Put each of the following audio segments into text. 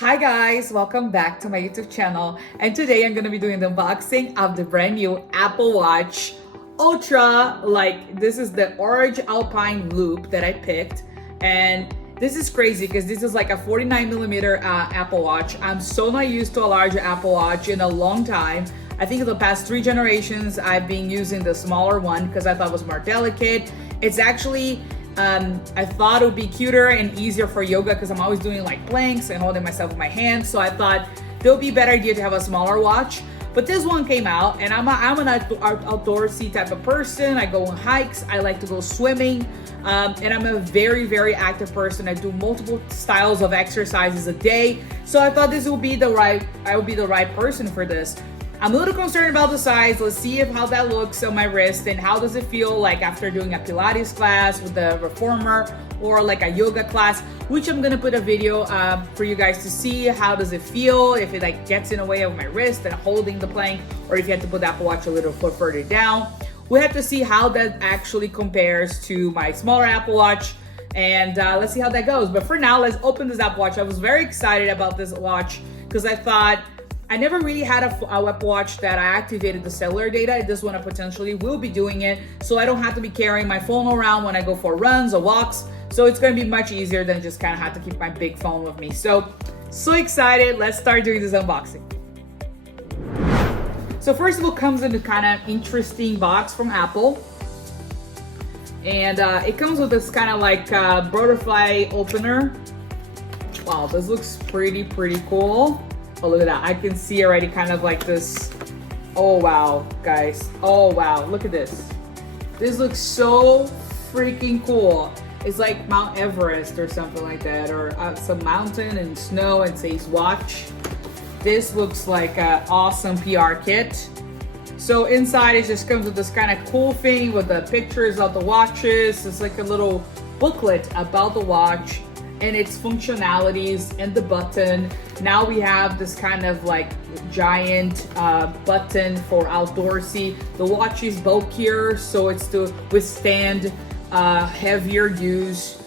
Hi guys, welcome back to my YouTube channel, and today I'm gonna be doing the unboxing of the brand new Apple Watch Ultra. Like, this is the orange Alpine Loop that I picked, and this is crazy because this is like a 49mm Apple Watch. I'm so not used to a larger Apple Watch in a long time. I think in the past 3 generations I've been using the smaller one because I thought it was more delicate. It's actually I thought it would be cuter and easier for yoga because I'm always doing like planks and holding myself with my hands. So I thought it would be a better idea to have a smaller watch. But this one came out, and I'm an outdoorsy type of person. I go on hikes. I like to go swimming, and I'm a very active person. I do multiple styles of exercises a day. So I thought I would be the right person for this. I'm a little concerned about the size. Let's see how that looks on my wrist, and how does it feel like after doing a Pilates class with the reformer or like a yoga class, which I'm gonna put a video for you guys to see. How does it feel if it like gets in the way of my wrist and holding the plank, or if you have to put the Apple Watch a little foot further down. We have to see how that actually compares to my smaller Apple Watch, and let's see how that goes. But for now, let's open this Apple Watch. I was very excited about this watch because I thought I never really had a Apple Watch that I activated the cellular data. This one I potentially will be doing it, so I don't have to be carrying my phone around when I go for runs or walks. So it's gonna be much easier than just kind of have to keep my big phone with me. So excited. Let's start doing this unboxing. So first of all, comes in a kind of interesting box from Apple. And it comes with this kind of like butterfly opener. Wow, this looks pretty cool. Oh, look at that. I can see already kind of like this. Oh, wow, guys. Oh, wow. Look at this. This looks so freaking cool. It's like Mount Everest or something like that, or some mountain and snow, and says watch. This looks like an awesome PR kit. So inside it just comes with this kind of cool thing with the pictures of the watches. It's like a little booklet about the watch and its functionalities and the button. Now we have this kind of like giant button for outdoorsy. The watch is bulkier, so it's to withstand heavier use.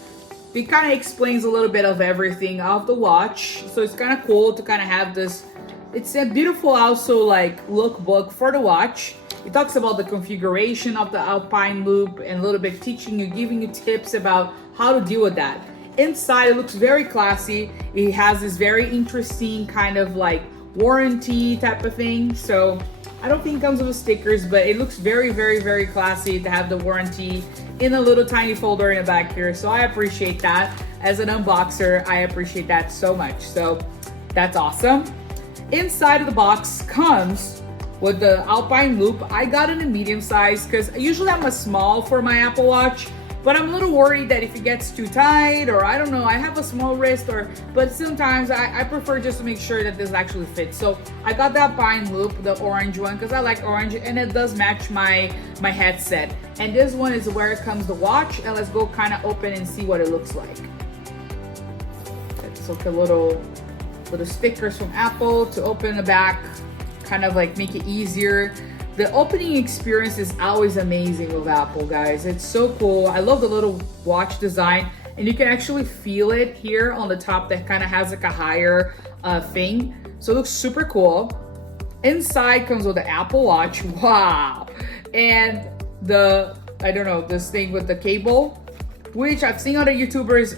It kind of explains a little bit of everything of the watch, so it's kind of cool to kind of have this. It's a beautiful also like lookbook for the watch. It talks about the configuration of the Alpine Loop and a little bit teaching you, giving you tips about how to deal with that. Inside, it looks very classy. It has this very interesting kind of like warranty type of thing. So I don't think it comes with stickers, but it looks very classy to have the warranty in a little tiny folder in the back here. So I appreciate that. As an unboxer, I appreciate that so much. So that's awesome. Inside of the box comes with the Alpine Loop. I got it in a medium size because usually I'm a small for my Apple Watch. But I'm a little worried that if it gets too tight, or I don't know, I have a small wrist, but sometimes I prefer just to make sure that this actually fits. So I got that Alpine Loop, the orange one, because I like orange, and it does match my headset. And this one is where it comes the watch, and let's go kind of open and see what it looks like. It's like a little stickers from Apple to open the back, kind of like make it easier. The opening experience is always amazing with Apple, guys. It's so cool. I love the little watch design, and you can actually feel it here on the top that kind of has like a higher thing. So it looks super cool. Inside comes with the Apple Watch. Wow. And this thing with the cable, which I've seen other YouTubers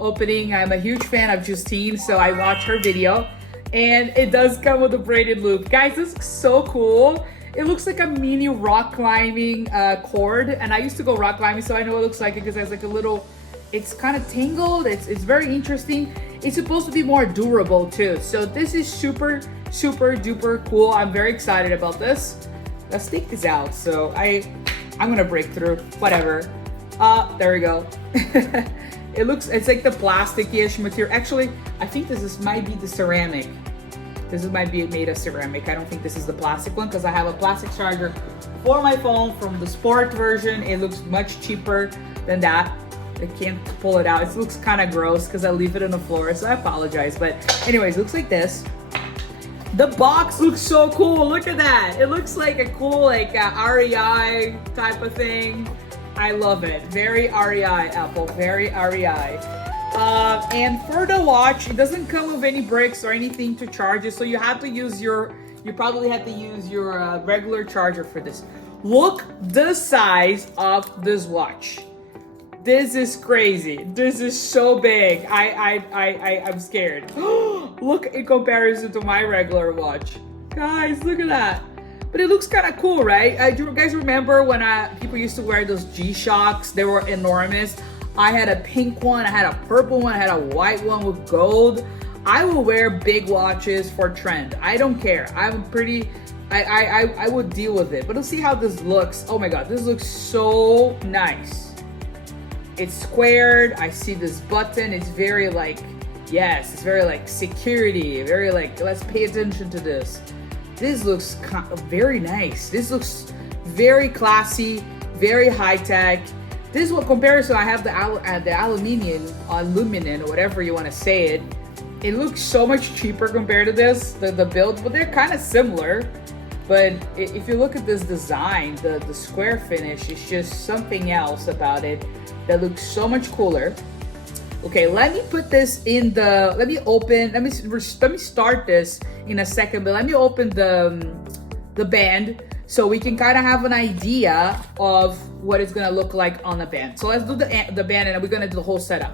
opening. I'm a huge fan of Justine, so I watched her video, and it does come with a braided loop. Guys, this looks so cool. It looks like a mini rock climbing cord, and I used to go rock climbing, so I know what it looks like because it has like a little, it's kind of tangled. It's very interesting. It's supposed to be more durable too. So this is super duper cool. I'm very excited about this. Let's take this out. So I'm gonna break through, whatever. There we go. It's like the plasticky-ish material. Actually, I think might be the ceramic. This might be made of ceramic. I don't think this is the plastic one because I have a plastic charger for my phone from the sport version. It looks much cheaper than that. I can't pull it out. It looks kind of gross because I leave it on the floor, so I apologize. But anyways, it looks like this. The box looks so cool. Look at that. It looks like a cool like REI type of thing. I love it. Very REI, Apple. Very REI. And for the watch, it doesn't come with any bricks or anything to charge it, so you have to use you probably have to use your regular charger for this. Look the size of this watch. This is crazy. This is so big. I'm scared. Look in comparison to my regular watch. Guys, look at that. But it looks kind of cool, right? Do you guys remember when people used to wear those G-Shocks? They were enormous. I had a pink one, I had a purple one, I had a white one with gold. I will wear big watches for trend. I don't care. I'm pretty, I would deal with it. But let's see how this looks. Oh my God, this looks so nice. It's squared. I see this button. It's very like, yes, it's very like security. Very like, let's pay attention to this. This looks very nice. This looks very classy, very high tech. This is what comparison I have the aluminum, or whatever you want to say it. It looks so much cheaper compared to this, the build, but they're kind of similar. But if you look at this design, the square finish is just something else about it that looks so much cooler. Okay, let me put this in the, let me start this in a second, but let me open the band so we can kind of have an idea of what it's gonna look like on the band. So let's do the band, and we're gonna do the whole setup.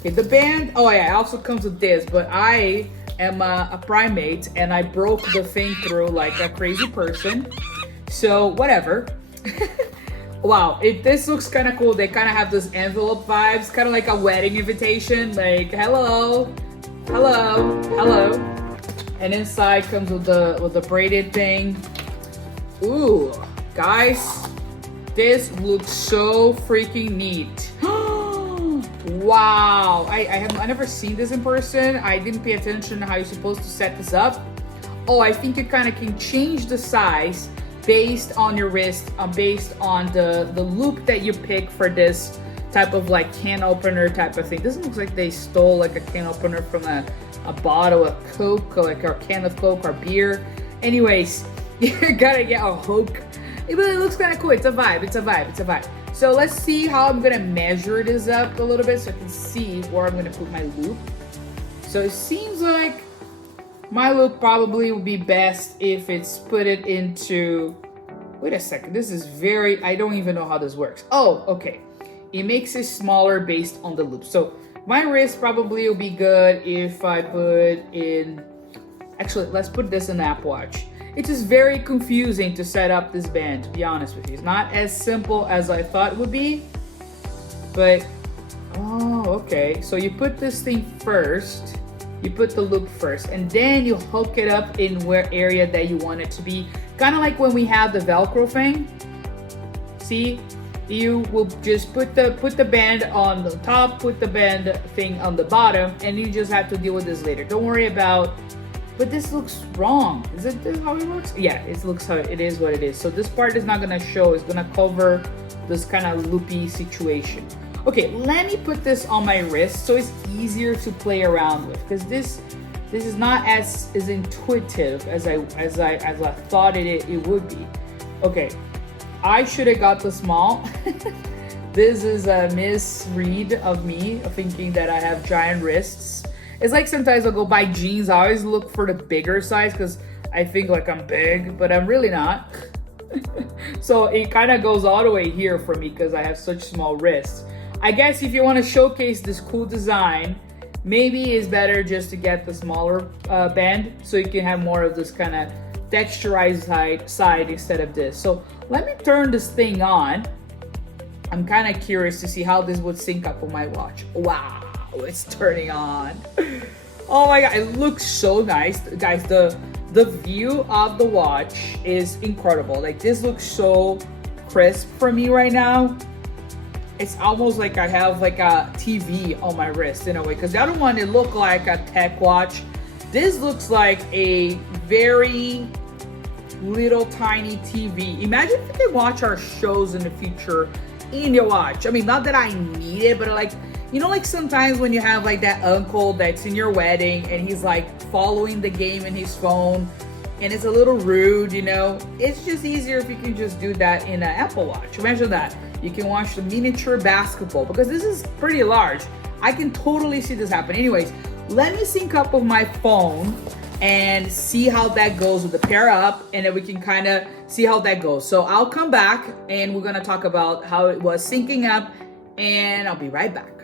Okay, the band, oh yeah, it also comes with this, but I am a primate and I broke the thing through like a crazy person. So whatever. Wow, this looks kind of cool. They kind of have this envelope vibes, kind of like a wedding invitation, like hello, hello, hello. And inside comes with the braided thing. Ooh, guys, this looks so freaking neat. Wow, I never seen this in person. I didn't pay attention to how you're supposed to set this up. Oh, I think you kind of can change the size based on your wrist, based on the loop that you pick for this type of like can opener type of thing. This looks like they stole like a can opener from a bottle of Coke, or like a can of Coke or beer. Anyways, you gotta get a hook. But it looks kind of cool. It's a vibe. It's a vibe. It's a vibe. So let's see how I'm gonna measure this up a little bit so I can see where I'm gonna put my loop. So it seems like my loop probably would be best if it's put it into, wait a second, this is very, I don't even know how this works. Oh, okay. It makes it smaller based on the loop. So my wrist probably will be good if I put in, actually, let's put this in the Apple Watch. It is very confusing to set up this band, to be honest with you. It's not as simple as I thought it would be, but, oh, okay. So you put this thing first, you put the loop first, and then you hook it up in where area that you want it to be. Kind of like when we have the Velcro thing. See, you will just put the band on the top, put the band thing on the bottom, and you just have to deal with this later. Don't worry about, but this looks wrong. Is it this how it works? Yeah, it looks how it is what it is. So this part is not gonna show, it's gonna cover this kind of loopy situation. Okay, let me put this on my wrist so it's easier to play around with, because this is not as intuitive as I thought it would be. Okay, I should have got the small. This is a misread of me, thinking that I have giant wrists. It's like sometimes I'll go buy jeans. I always look for the bigger size because I think like I'm big, but I'm really not. So it kind of goes all the way here for me because I have such small wrists. I guess if you want to showcase this cool design, maybe it's better just to get the smaller band so you can have more of this kind of texturized side instead of this. So let me turn this thing on. I'm kind of curious to see how this would sync up on my watch. Wow, it's turning on. Oh my God, it looks so nice. Guys, the view of the watch is incredible. Like this looks so crisp for me right now. It's almost like I have like a TV on my wrist in a way, because the other one, it looked like a tech watch. This looks like a very little tiny TV. Imagine if you can watch our shows in the future in your watch. I mean, not that I need it, but like, you know, like sometimes when you have like that uncle that's in your wedding and he's like following the game in his phone and it's a little rude, you know, it's just easier if you can just do that in an Apple Watch. Imagine that. You can watch the miniature basketball, because this is pretty large. I can totally see this happen. Anyways, let me sync up with my phone and see how that goes with the pair up, and then we can kind of see how that goes. So I'll come back and we're gonna talk about how it was syncing up, and I'll be right back.